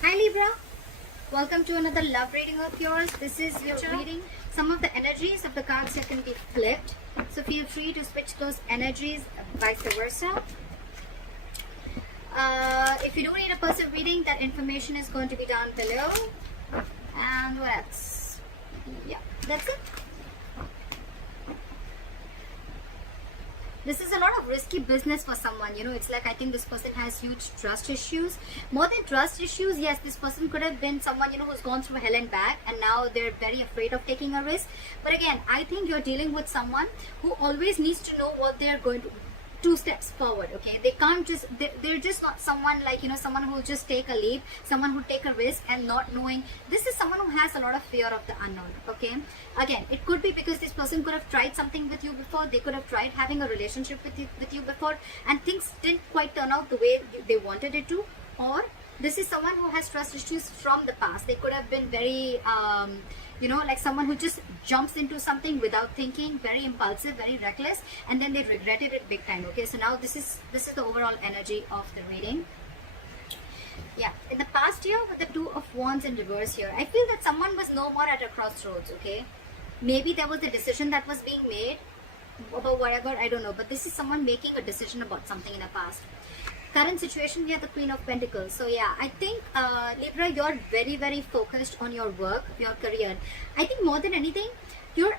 Hi Libra, welcome to another love reading of yours. This is your reading. Some of the energies of the cards here can be flipped, so feel free to switch those energies, vice versa. If you do need a personal reading, that information is going to be down below. And what else? Yeah, that's it. This is a lot of risky business for someone, it's like I think this person has huge trust issues. More than trust issues, yes, this person could have been someone, who's gone through hell and back and now they're very afraid of taking a risk. But again, I think you're dealing with someone who always needs to know what they're going to 2 steps forward. Okay, they can't just they're just not someone like someone who will just take a leap, someone who take a risk and not knowing. This is someone who has a lot of fear of the unknown. Okay, again, it could be because this person could have tried something with you before. They could have tried having a relationship with you before and things didn't quite turn out the way they wanted it to. Or this is someone who has trust issues from the past. They could have been very like someone who just jumps into something without thinking, very impulsive, very reckless, and then they regretted it big time. Okay, so now this is the overall energy of the reading. Yeah, in the past year with the 2 of Wands in reverse here, I feel that someone was no more at a crossroads. Okay, maybe there was a decision that was being made about whatever, I don't know, but this is someone making a decision about something in the past. Current situation, we have the Queen of Pentacles. So yeah, I think Libra, you're very, very focused on your work, your career. I think more than anything, you're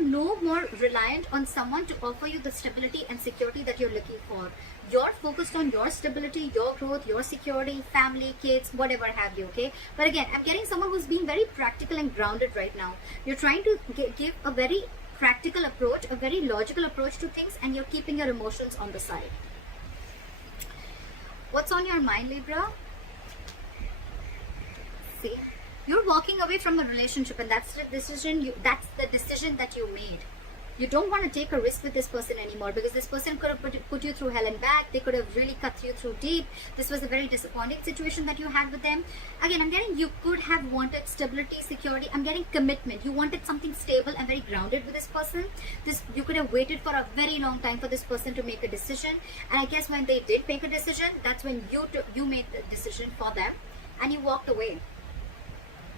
no more reliant on someone to offer you the stability and security that you're looking for. You're focused on your stability, your growth, your security, family, kids, whatever have you. Okay, but again, I'm getting someone who's being very practical and grounded right now. You're trying to give a very practical approach, a very logical approach to things, and you're keeping your emotions on the side. What's on your mind, Libra? See, you're walking away from a relationship, and that's the decision. That's the decision that you made. You don't want to take a risk with this person anymore because this person could have put you through hell and back. They could have really cut you through deep. This was a very disappointing situation that you had with them. Again, I'm getting you could have wanted stability, security. I'm getting commitment. You wanted something stable and very grounded with this person. You could have waited for a very long time for this person to make a decision. And I guess when they did make a decision, that's when you made the decision for them and you walked away.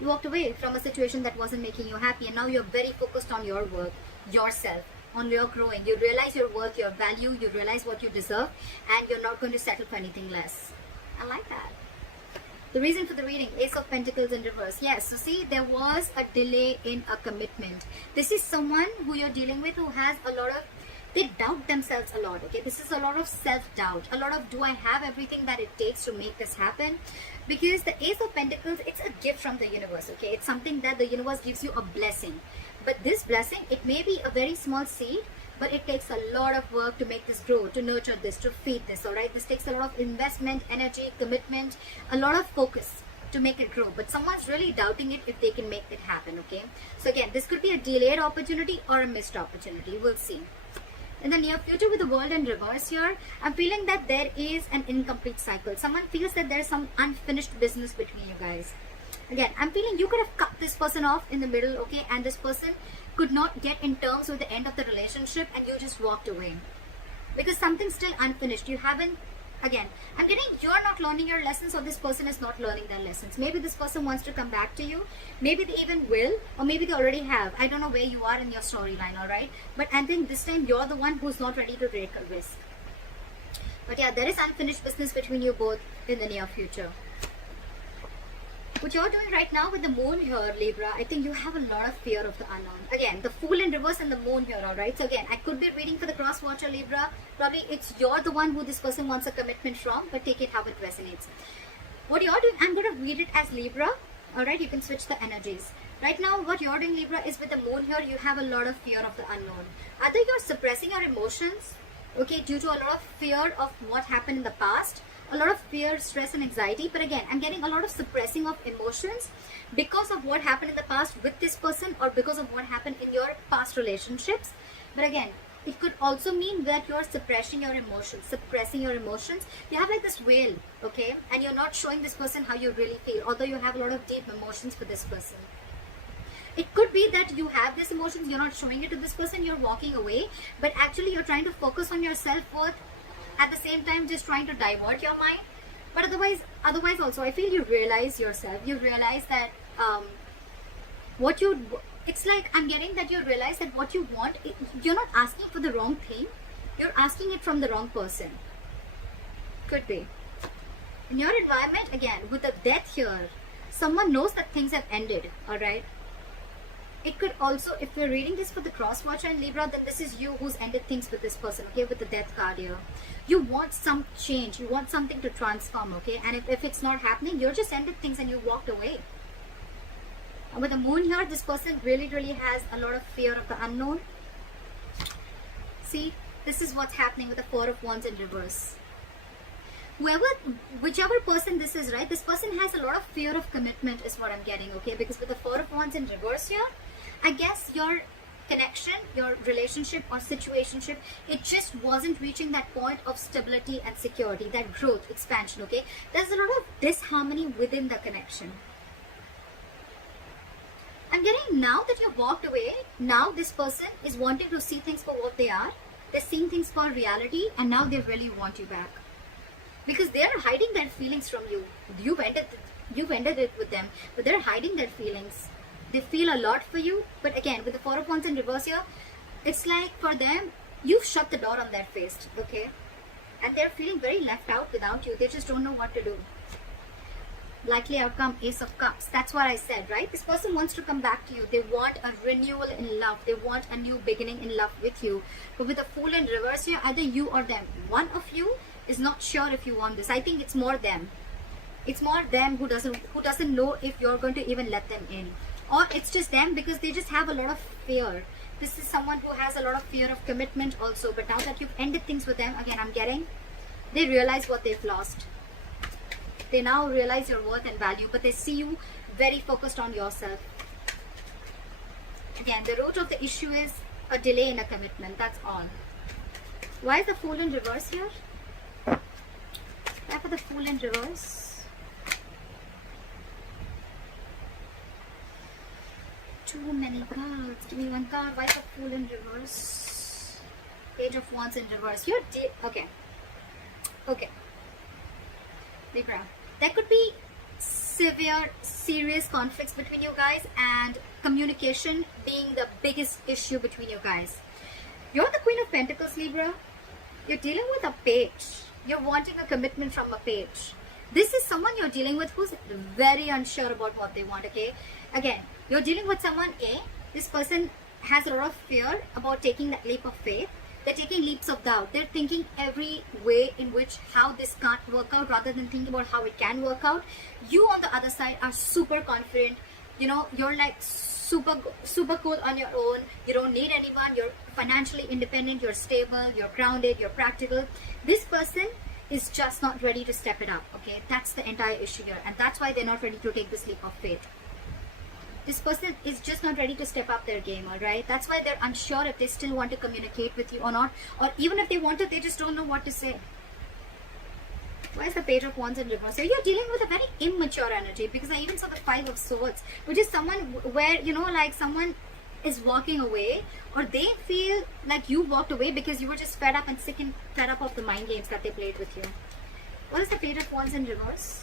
You walked away from a situation that wasn't making you happy, and now you're very focused on your work, yourself, on your growing. You realize your worth, your value, you realize what you deserve, and you're not going to settle for anything less. I like that. The reason for the reading, Ace of Pentacles in reverse. Yes, so see, there was a delay in a commitment. This is someone who you're dealing with who has a lot of, they doubt themselves a lot. Okay, this is a lot of self-doubt, a lot of, do I have everything that it takes to make this happen? Because the Ace of Pentacles, it's a gift from the universe. Okay, it's something that the universe gives you, a blessing. But this blessing, it may be a very small seed, but it takes a lot of work to make this grow, to nurture this, to feed this. All right, this takes a lot of investment, energy, commitment, a lot of focus to make it grow. But someone's really doubting it if they can make it happen. Okay, so again, this could be a delayed opportunity or a missed opportunity. We'll see. In the near future with the World in reverse here, I'm feeling that there is an incomplete cycle. Someone feels that there's some unfinished business between you guys. Again, I'm feeling you could have cut this person off in the middle, okay, and this person could not get in terms with the end of the relationship and you just walked away. Because something's still unfinished. You haven't, again, I'm getting you're not learning your lessons or this person is not learning their lessons. Maybe this person wants to come back to you. Maybe they even will, or maybe they already have. I don't know where you are in your storyline, all right? But I think this time you're the one who's not ready to take a risk. But yeah, there is unfinished business between you both in the near future. What you're doing right now with the moon here, Libra, I think you have a lot of fear of the unknown. Again, the Fool in reverse and the moon here, alright? So again, I could be reading for the cross watcher, Libra. Probably you're the one who this person wants a commitment from, but take it how it resonates. What you're doing, I'm going to read it as Libra. Alright, you can switch the energies. Right now, what you're doing, Libra, is with the moon here, you have a lot of fear of the unknown. Either you're suppressing your emotions, okay, due to a lot of fear of what happened in the past, a lot of fear, stress and anxiety. But again, I'm getting a lot of suppressing of emotions because of what happened in the past with this person or because of what happened in your past relationships. But again, it could also mean that you're suppressing your emotions. You have like this veil, okay, and you're not showing this person how you really feel, although you have a lot of deep emotions for this person. It could be that you have these emotions, you're not showing it to this person, you're walking away, but actually you're trying to focus on your self-worth, at the same time just trying to divert your mind But otherwise also, I feel you realize yourself. You realize that what you, it's like I'm getting that you realize that what you want, you're not asking for the wrong thing. You're asking it from the wrong person. Could be. In your environment, again, with the death here, someone knows that things have ended, alright? It could also, if you're reading this for the cross watcher and Libra, then this is you who's ended things with this person, okay, with the death card here. You want some change, you want something to transform, okay, and if it's not happening, you're just ended things and you walked away. And with the moon here, this person really has a lot of fear of the unknown. See, this is what's happening with the Four of Wands in reverse. Whichever person this is, right, this person has a lot of fear of commitment is what I'm getting, okay, because with the Four of Wands in reverse here, I guess your connection, your relationship or situationship, it just wasn't reaching that point of stability and security, that growth, expansion, okay. There's a lot of disharmony within the connection. I'm getting now that you've walked away, now this person is wanting to see things for what they are. They're seeing things for reality, and now they really want you back. Because they're hiding their feelings from you. You've ended it with them, but they're hiding their feelings. They feel a lot for you, but again, with the Four of Wands in reverse here, it's like for them, you've shut the door on their face, okay? And they're feeling very left out without you. They just don't know what to do. Likely outcome, Ace of Cups. That's what I said, right? This person wants to come back to you. They want a renewal in love. They want a new beginning in love with you. But with the Fool in reverse here, either you or them. One of you is not sure if you want this. I think it's more them. It's more them who doesn't know if you're going to even let them in. Or it's just them because they just have a lot of fear. This is someone who has a lot of fear of commitment also. But now that you've ended things with them, again, I'm getting, they realize what they've lost. They now realize your worth and value, but they see you very focused on yourself. Again, the root of the issue is a delay in a commitment. That's all. Why is the Fool in reverse here? Why for the Fool in reverse? Too many cards. Give me one card. Why the Fool in reverse? Page of Wands in reverse. You're okay. Okay. Libra. There could be severe, serious conflicts between you guys, and communication being the biggest issue between you guys. You're the Queen of Pentacles, Libra. You're dealing with a page. You're wanting a commitment from a page. This is someone you're dealing with who's very unsure about what they want, okay? Again, you're dealing with someone, this person has a lot of fear about taking that leap of faith. They're taking leaps of doubt. They're thinking every way in which how this can't work out rather than thinking about how it can work out. You on the other side are super confident. You know, you're like super cool on your own. You don't need anyone. You're financially independent. You're stable. You're grounded. You're practical. This person is just not ready to step it up, okay? That's the entire issue here. And that's why they're not ready to take this leap of faith. This person is just not ready to step up their game, alright? That's why they're unsure if they still want to communicate with you or not. Or even if they want to, they just don't know what to say. Why is the Page of Wands in reverse? So you're dealing with a very immature energy, because I even saw the Five of Swords, which is someone where, you know, like someone is walking away, or they feel like you walked away because you were just fed up and sick and fed up of the mind games that they played with you. What is the Page of Wands in reverse?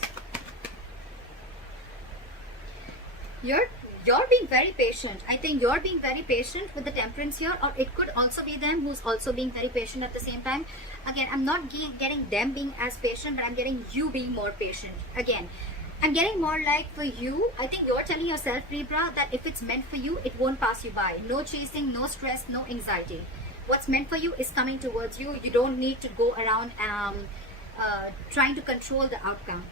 You're being very patient. I think you're being very patient with the Temperance here, or it could also be them who's also being very patient at the same time. Again, I'm not getting them being as patient, but I'm getting you being more patient. Again, I'm getting more like for you, I think you're telling yourself, Libra, that if it's meant for you, it won't pass you by. No chasing, no stress, no anxiety. What's meant for you is coming towards you. You don't need to go around trying to control the outcome.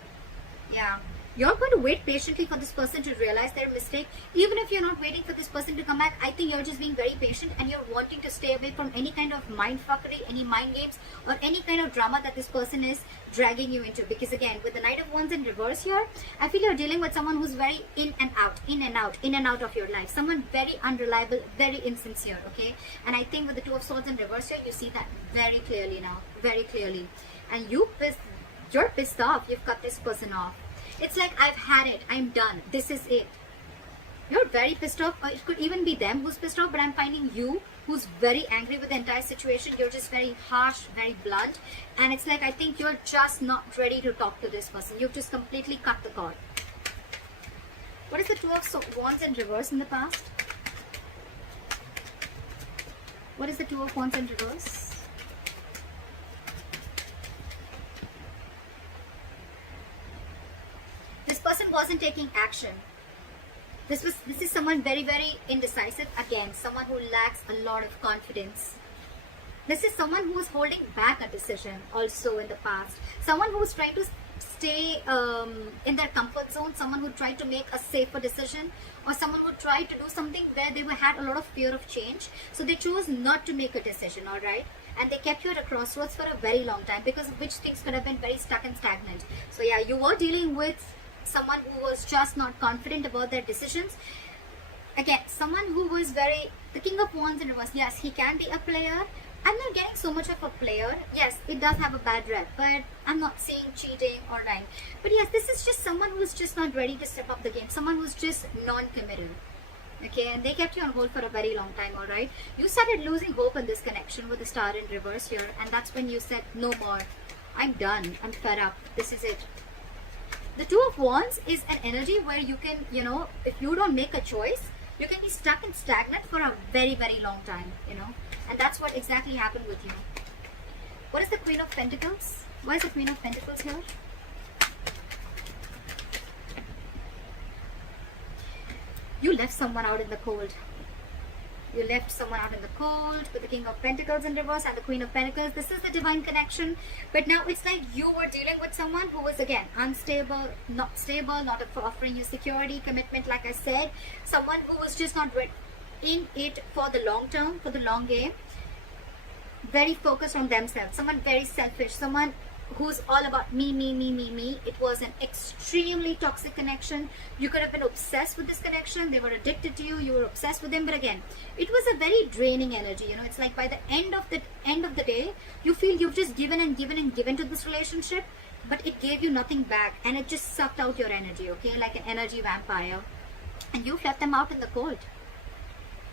Yeah. You're going to wait patiently for this person to realize their mistake. Even if you're not waiting for this person to come back, I think you're just being very patient, and you're wanting to stay away from any kind of mind fuckery, any mind games, or any kind of drama that this person is dragging you into. Because again, with the Knight of Wands in reverse here, I feel you're dealing with someone who's very in and out of your life. Someone very unreliable, very insincere, okay? And I think with the Two of Swords in reverse here, you see that very clearly now, very clearly. And you're pissed off. You've cut this person off. It's like, I've had it. I'm done. This is it. You're very pissed off. Or it could even be them who's pissed off. But I'm finding you who's very angry with the entire situation. You're just very harsh, very blunt, and it's like I think you're just not ready to talk to this person. You've just completely cut the cord. What is the Two of Wands in reverse in the past? What is the Two of Wands in reverse? This person wasn't taking action. This is someone very, very indecisive. Again, someone who lacks a lot of confidence. This is someone who is holding back a decision also in the past. Someone who is trying to stay in their comfort zone. Someone who tried to make a safer decision, or someone who tried to do something where they had a lot of fear of change. So they chose not to make a decision, alright? And they kept you at a crossroads for a very long time, because of which things could have been very stuck and stagnant. So yeah, you were dealing with someone who was just not confident about their decisions. Again, someone who was very, the King of Wands in reverse. Yes, he can be a player. I'm not getting so much of a player. Yes, it does have a bad rep, but I'm not seeing cheating or lying. But yes, this is just someone who's just not ready to step up the game. Someone who's just non-committal. Okay, and they kept you on hold for a very long time, alright? You started losing hope in this connection with the Star in reverse here, and that's when you said, no more. I'm done. I'm fed up. This is it. The Two of Wands is an energy where you can, you know, if you don't make a choice, you can be stuck and stagnant for a very, very long time, you know. And that's what exactly happened with you. What is the Queen of Pentacles? Why is the Queen of Pentacles here? You left someone out in the cold. You left someone out in the cold with the King of Pentacles in reverse and the Queen of Pentacles. This is the divine connection. But now it's like you were dealing with someone who was, again, unstable, not offering you security, commitment, like I said. Someone who was just not in it for the long term, for the long game. Very focused on themselves. Someone very selfish. Someone who's all about me, me, me, me, me. It was an extremely toxic connection. You could have been obsessed with this connection. They were addicted to you. You were obsessed with them. But again, it was a very draining energy. You know, it's like by the end of the day, you feel you've just given and given and given to this relationship, but it gave you nothing back, and it just sucked out your energy. Okay, like an energy vampire, and you left them out in the cold.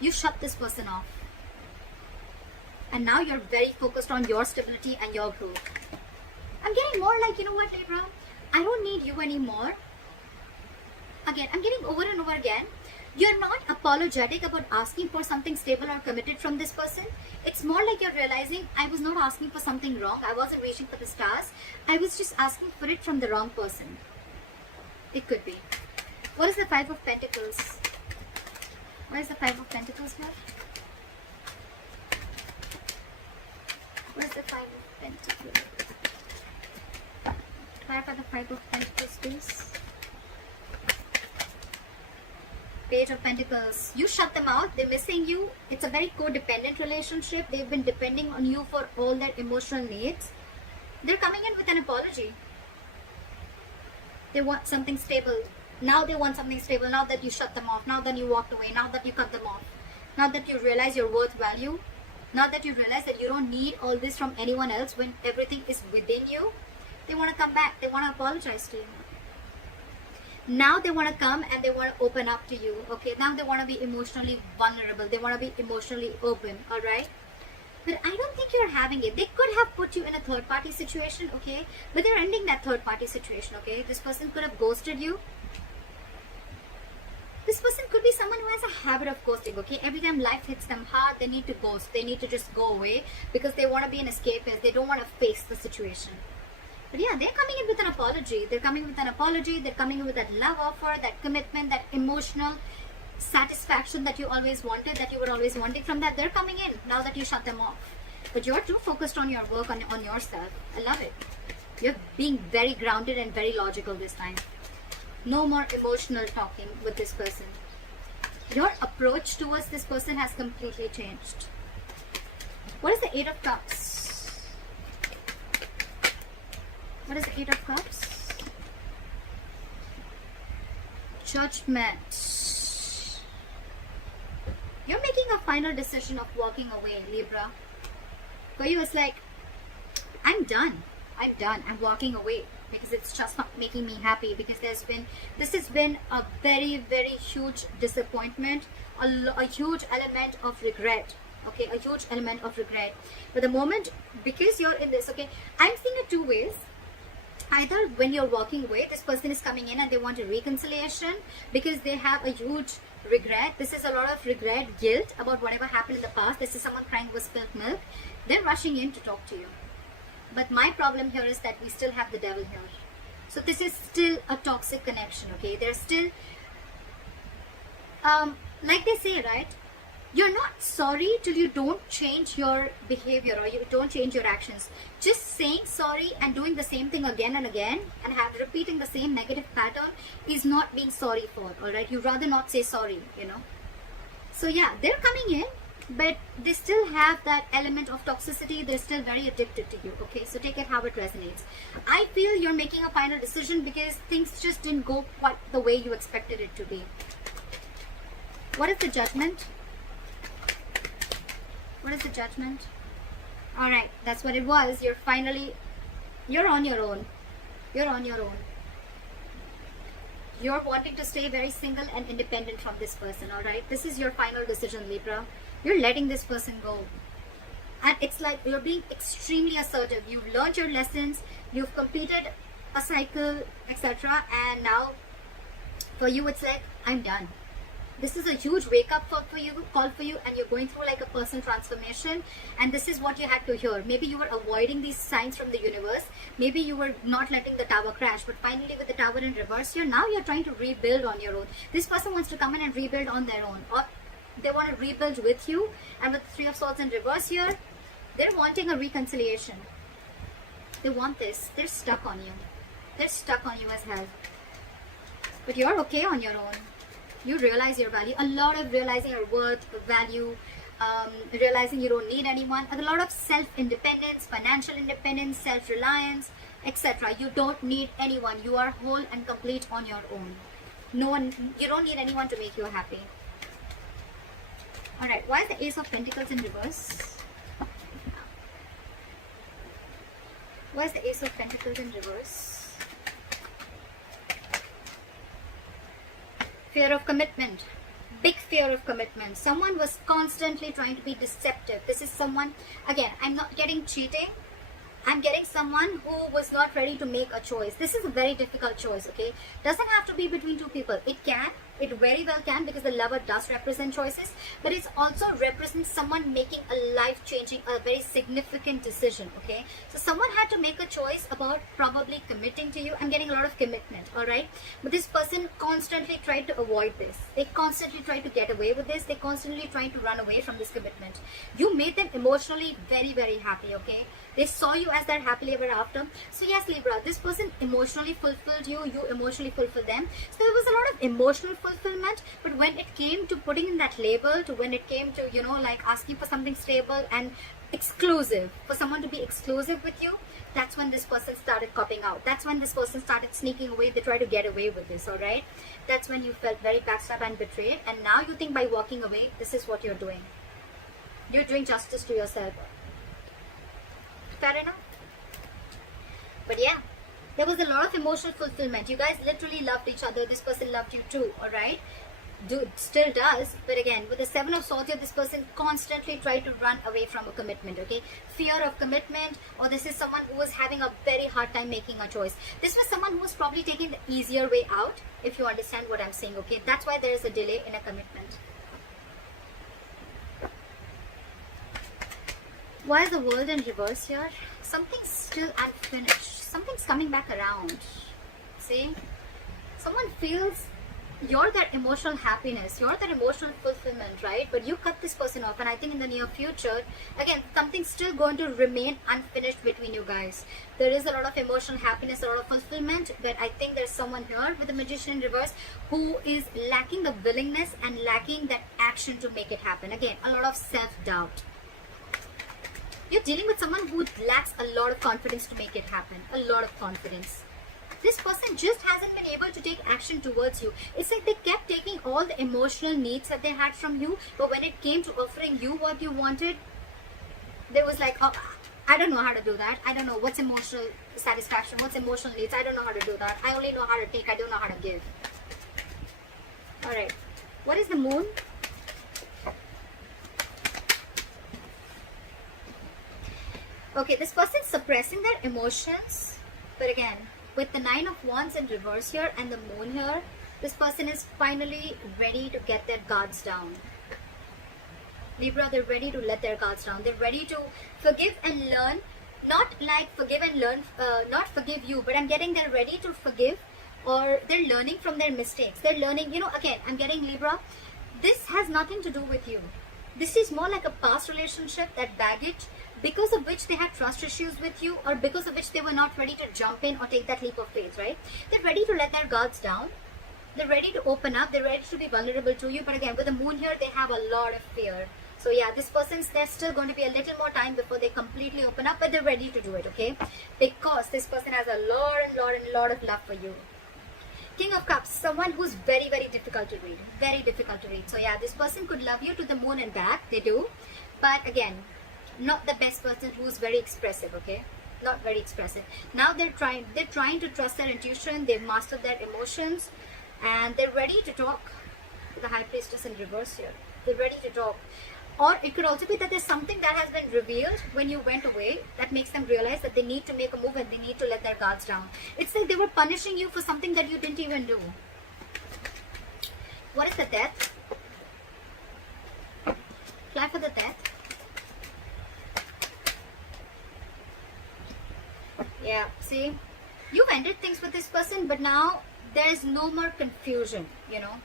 You shut this person off, and now you're very focused on your stability and your growth. I'm getting more like, you know what, Libra? I don't need you anymore. Again, I'm getting over and over again. You're not apologetic about asking for something stable or committed from this person. It's more like you're realizing, I was not asking for something wrong. I wasn't reaching for the stars. I was just asking for it from the wrong person. It could be. What is the Five of Pentacles? What is the Five of Pentacles here? What is the Five of Pentacles? Clarify the Five of Pentacles, please. Page of Pentacles. You shut them out. They're missing you. It's a very codependent relationship. They've been depending on you for all their emotional needs. They're coming in with an apology. They want something stable. Now they want something stable. Now that you shut them off. Now that you walked away. Now that you cut them off. Now that you realize your worth value. Now that you realize that you don't need all this from anyone else when everything is within you. They want to come back. They want to apologize to you. Now they want to come and they want to open up to you. Okay, now they want to be emotionally vulnerable. They want to be emotionally open. Alright. But I don't think you're having it. They could have put you in a third party situation. Okay. But they're ending that third party situation. Okay. This person could have ghosted you. This person could be someone who has a habit of ghosting. Okay. Every time life hits them hard, they need to ghost. They need to just go away because they want to be an escapist. They don't want to face the situation. But yeah, they're coming in with an apology. They're coming with an apology. They're coming in with that love offer, that commitment, that emotional satisfaction that you always wanted, that you were always wanting from that. They're coming in now that you shut them off. But you're too focused on your work, on yourself. I love it. You're being very grounded and very logical this time. No more emotional talking with this person. Your approach towards this person has completely changed. What is the Eight of Cups? What is the Eight of Cups? Judgment. You're making a final decision of walking away, Libra. For you, it's like, I'm done. I'm done. I'm walking away because it's just not making me happy. Because this has been a very, very huge disappointment, a huge element of regret. okay, a huge element of regret. But the moment, because you're in this, okay, I'm seeing it two ways. Either when you're walking away, this person is coming in and they want a reconciliation because they have a huge regret. This is a lot of regret, guilt about whatever happened in the past. This is someone crying over spilt milk. They're rushing in to talk to you. But my problem here is that we still have the devil here. So this is still a toxic connection, okay? There's still, like they say, right? You're not sorry till you don't change your behavior or you don't change your actions. Just saying sorry and doing the same thing again and again and repeating the same negative pattern is not being sorry for, alright? You rather not say sorry, you know? So yeah, they're coming in, but they still have that element of toxicity. They're still very addicted to you, okay? So take it how it resonates. I feel you're making a final decision because things just didn't go quite the way you expected it to be. What is the Judgment? What is the Judgment? Alright, that's what it was. You're on your own. You're on your own. You're wanting to stay very single and independent from this person, alright? This is your final decision, Libra. You're letting this person go. And it's like you're being extremely assertive. You've learned your lessons. You've completed a cycle, etc. And now, for you, it's like, I'm done. This is a huge wake-up call for you, and you're going through like a personal transformation, and this is what you had to hear. Maybe you were avoiding these signs from the universe. Maybe you were not letting the tower crash, but finally with the tower in reverse here, now you're trying to rebuild on your own. This person wants to come in and rebuild on their own, or they want to rebuild with you, and with the Three of Swords in reverse here, they're wanting a reconciliation. They want this. They're stuck on you. They're stuck on you as hell. But you're okay on your own. You realize your value, a lot of realizing your worth, value, realizing you don't need anyone, a lot of self-independence, financial independence, self-reliance, etc. You don't need anyone. You are whole and complete on your own. You don't need anyone to make you happy. Alright, why is the Ace of Pentacles in reverse? Why is the Ace of Pentacles in reverse? Fear of commitment. Big fear of commitment. Someone was constantly trying to be deceptive. This is someone, again, I'm not getting cheating. I'm getting someone who was not ready to make a choice. This is a very difficult choice, okay? Doesn't have to be between two people. It can. It very well can, because the lover does represent choices. But it also represents someone making a life-changing, a very significant decision, okay? So someone had to make a choice about probably committing to you. I'm getting a lot of commitment, alright? But this person constantly tried to avoid this. They constantly tried to get away with this. They constantly tried to run away from this commitment. You made them emotionally very, very happy, okay? They saw you as their happily ever after. So yes, Libra, this person emotionally fulfilled you. You emotionally fulfilled them. So there was a lot of emotional fulfillment. But when it came to putting in that label, to when it came to, you know, like asking for something stable and exclusive, for someone to be exclusive with you, that's when this person started copping out. That's when this person started sneaking away. They tried to get away with this, alright? That's when you felt very backstabbed and betrayed. And now you think by walking away, this is what you're doing. You're doing justice to yourself. Fair enough? But yeah, there was a lot of emotional fulfillment. You guys literally loved each other. This person loved you too, alright? Still does. But again, with the Seven of Swords here, this person constantly tried to run away from a commitment, okay? Fear of commitment, or this is someone who was having a very hard time making a choice. This was someone who was probably taking the easier way out, if you understand what I'm saying, okay? That's why there is a delay in a commitment. Why is the World in reverse here? Something's still unfinished. Something's coming back around. See? Someone feels you're their emotional happiness. You're their emotional fulfillment, right? But you cut this person off. And I think in the near future, again, something's still going to remain unfinished between you guys. There is a lot of emotional happiness, a lot of fulfillment. But I think there's someone here with the Magician in reverse who is lacking the willingness and lacking that action to make it happen. Again, a lot of self-doubt. You're dealing with someone who lacks a lot of confidence to make it happen. A lot of confidence. This person just hasn't been able to take action towards you. It's like they kept taking all the emotional needs that they had from you, but when it came to offering you what you wanted, there was like, oh, I don't know how to do that. I don't know what's emotional satisfaction, what's emotional needs. I don't know how to do that. I only know how to take, I don't know how to give. Alright, what is the Moon? Okay, this person's suppressing their emotions. But again, with the 9 of Wands in reverse here and the moon here, this person is finally ready to get their guards down. Libra, they're ready to let their guards down. They're ready to forgive and learn. Not like forgive and learn, not forgive you, but I'm getting they're ready to forgive, or they're learning from their mistakes. They're learning, you know, again, I'm getting Libra. This has nothing to do with you. This is more like a past relationship, that baggage, because of which they had trust issues with you, or because of which they were not ready to jump in or take that leap of faith, right? They're ready to let their guards down. They're ready to open up. They're ready to be vulnerable to you. But again, with the moon here, they have a lot of fear. So yeah, this person's, there's still going to be a little more time before they completely open up, but they're ready to do it, okay? Because this person has a lot of love for you. King of Cups, someone who's very, very difficult to read. Very difficult to read. So yeah, this person could love you to the moon and back. They do. But again, not the best person who's very expressive, okay? Not very expressive. Now they're trying to trust their intuition. They've mastered their emotions. And they're ready to talk. The High Priestess in reverse here. They're ready to talk. Or it could also be that there's something that has been revealed when you went away that makes them realize that they need to make a move and they need to let their guards down. It's like they were punishing you for something that you didn't even do. What is the Death? Fly for the Death. Yeah, see? You've ended things with this person, but now there's no more confusion, you know?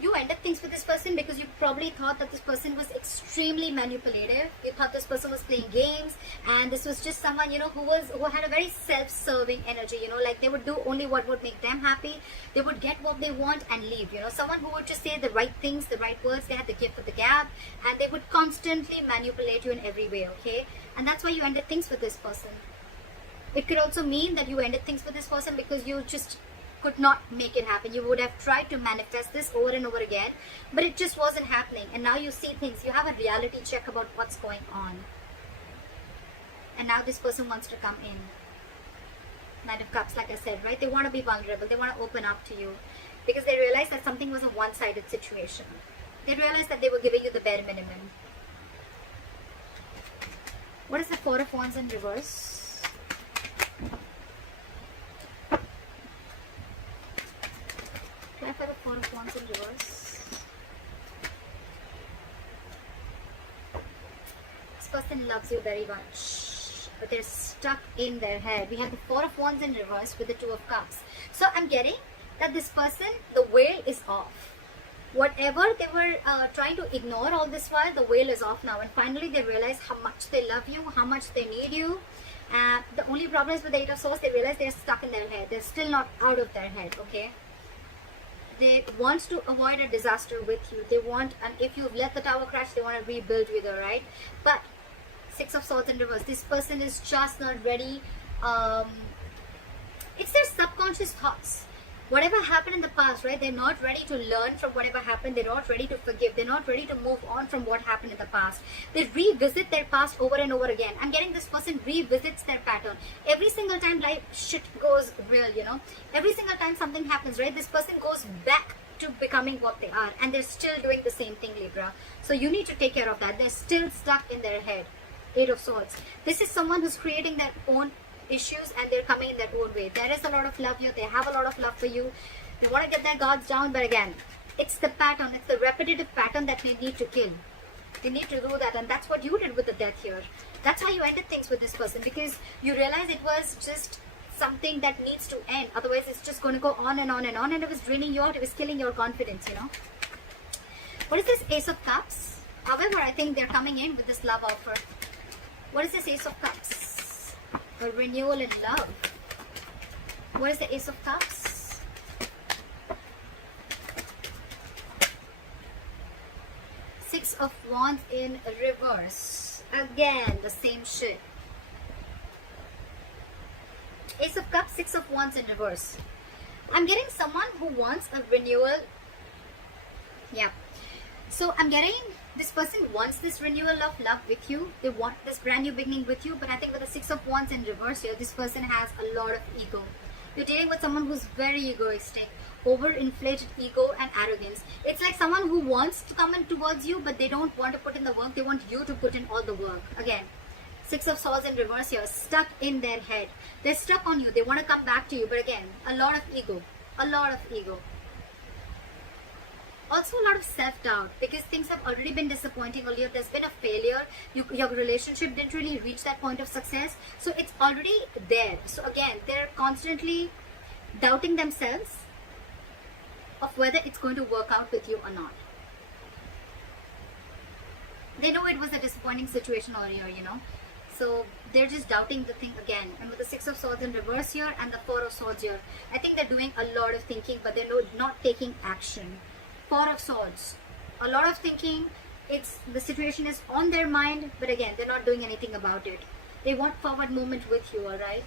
You ended things with this person because you probably thought that this person was extremely manipulative. You thought this person was playing games, and this was just someone, you know, who had a very self-serving energy, you know, like they would do only what would make them happy. They would get what they want and leave, you know. Someone who would just say the right things, the right words. They had the gift of the gab, and they would constantly manipulate you in every way, okay? And that's why you ended things with this person. It could also mean that you ended things with this person because you just could not make it happen. You would have tried to manifest this over and over again, but it just wasn't happening. And now you see things. You have a reality check about what's going on. And now this person wants to come in. Knight of Cups, like I said, right? They want to be vulnerable. They want to open up to you because they realize that something was a one-sided situation. They realized that they were giving you the bare minimum. What is the Four of Wands in reverse? For the Four of Wands in reverse. This person loves you very much, but they're stuck in their head. We have the Four of Wands in reverse with the Two of Cups. So I'm getting that this person, the veil is off. Whatever they were trying to ignore all this while, the veil is off now. And finally they realize how much they love you, how much they need you. The only problem is with the Eight of Swords, they realize they're stuck in their head. They're still not out of their head, okay? They want to avoid a disaster with you. They want, and if you've let the tower crash, they want to rebuild with you, right? But Six of Swords in reverse, this person is just not ready. It's their subconscious thoughts. Whatever happened in the past, right? They're not ready to learn from whatever happened. They're not ready to forgive. They're not ready to move on from what happened in the past. They revisit their past over and over again. I'm getting this person revisits their pattern. Every single time life shit goes real, you know. Every single time something happens, right? This person goes back to becoming what they are. And they're still doing the same thing, Libra. So you need to take care of that. They're still stuck in their head. Eight of Swords. This is someone who's creating their own issues and they're coming in their own way. There is a lot of love here. They have a lot of love for you. They want to get their guards down, but again, it's the pattern, it's the repetitive pattern that they need to kill. They need to do that, and that's what you did with the Death here. That's how you ended things with this person, because you realized it was just something that needs to end. Otherwise, it's just going to go on and on and on, and it was draining you out. It was killing your confidence, you know. What is this Ace of Cups? However, I think they're coming in with this love offer. What is this Ace of Cups? A renewal in love. What is the Ace of Cups? Six of Wands in reverse. Again, the same shit. Ace of Cups, Six of Wands in reverse. I'm getting someone who wants a renewal. Yeah. So I'm getting this person wants this renewal of love with you. They want this brand new beginning with you. But I think with the Six of Wands in reverse here, this person has a lot of ego. You're dealing with someone who's very egoistic, overinflated ego and arrogance. It's like someone who wants to come in towards you, but they don't want to put in the work. They want you to put in all the work. Again, Six of Swords in reverse here, stuck in their head. They're stuck on you. They want to come back to you, but again, a lot of ego. A lot of ego. Also a lot of self-doubt, because things have already been disappointing earlier. There's been a failure. Your relationship didn't really reach that point of success. So it's already there. So again, they're constantly doubting themselves of whether it's going to work out with you or not. They know it was a disappointing situation earlier, you know. So they're just doubting the thing again. And with the Six of Swords in reverse here and the Four of Swords here, I think they're doing a lot of thinking, but they're not taking action. Four of Swords, a lot of thinking. The situation is on their mind, but again, they're not doing anything about it. They want forward movement with you, alright?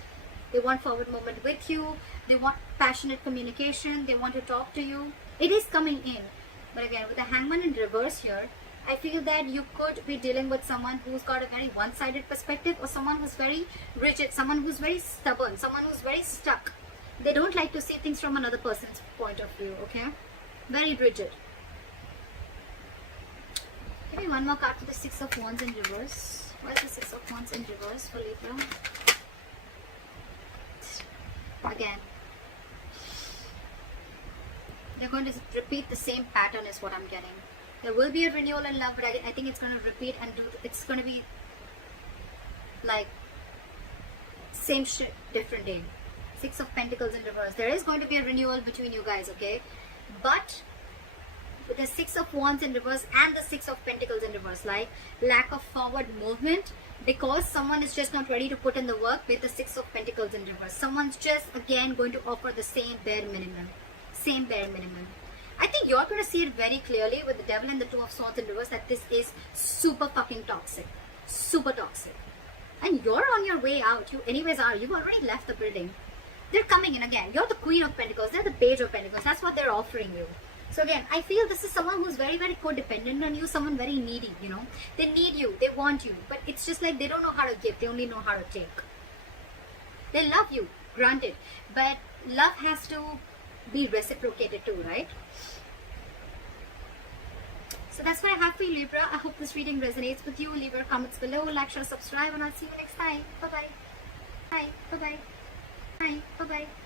They want forward movement with you. They want passionate communication. They want to talk to you. It is coming in. But again, with the Hangman in reverse here, I feel that you could be dealing with someone who's got a very one-sided perspective, or someone who's very rigid, someone who's very stubborn, someone who's very stuck. They don't like to see things from another person's point of view, okay? Very rigid. Give me one more card for the Six of Wands in reverse. Where's the Six of Wands in reverse for Libra? Again, they're going to repeat the same pattern is what I'm getting. There will be a renewal in love, but I think it's going to repeat and it's going to be like same shit, different day. Six of Pentacles in reverse. There is going to be a renewal between you guys, okay? But with the Six of Wands in reverse and the Six of Pentacles in reverse, like lack of forward movement, because someone is just not ready to put in the work with the Six of Pentacles in reverse. Someone's just again going to offer the same bare minimum. Same bare minimum. I think you're going to see it very clearly with the Devil and the Two of Swords in reverse that this is super fucking toxic. Super toxic. And you're on your way out. You anyways are. You've already left the building. They're coming in again. You're the Queen of Pentacles. They're the Page of Pentacles. That's what they're offering you. So again, I feel this is someone who's very, very codependent on you. Someone very needy, you know. They need you. They want you. But it's just like they don't know how to give. They only know how to take. They love you. Granted. But love has to be reciprocated too, right? So that's what I have for you, Libra. I hope this reading resonates with you. Leave your comments below, like, share, subscribe, and I'll see you next time. Bye-bye. Bye. Bye-bye. Bye. Bye-bye.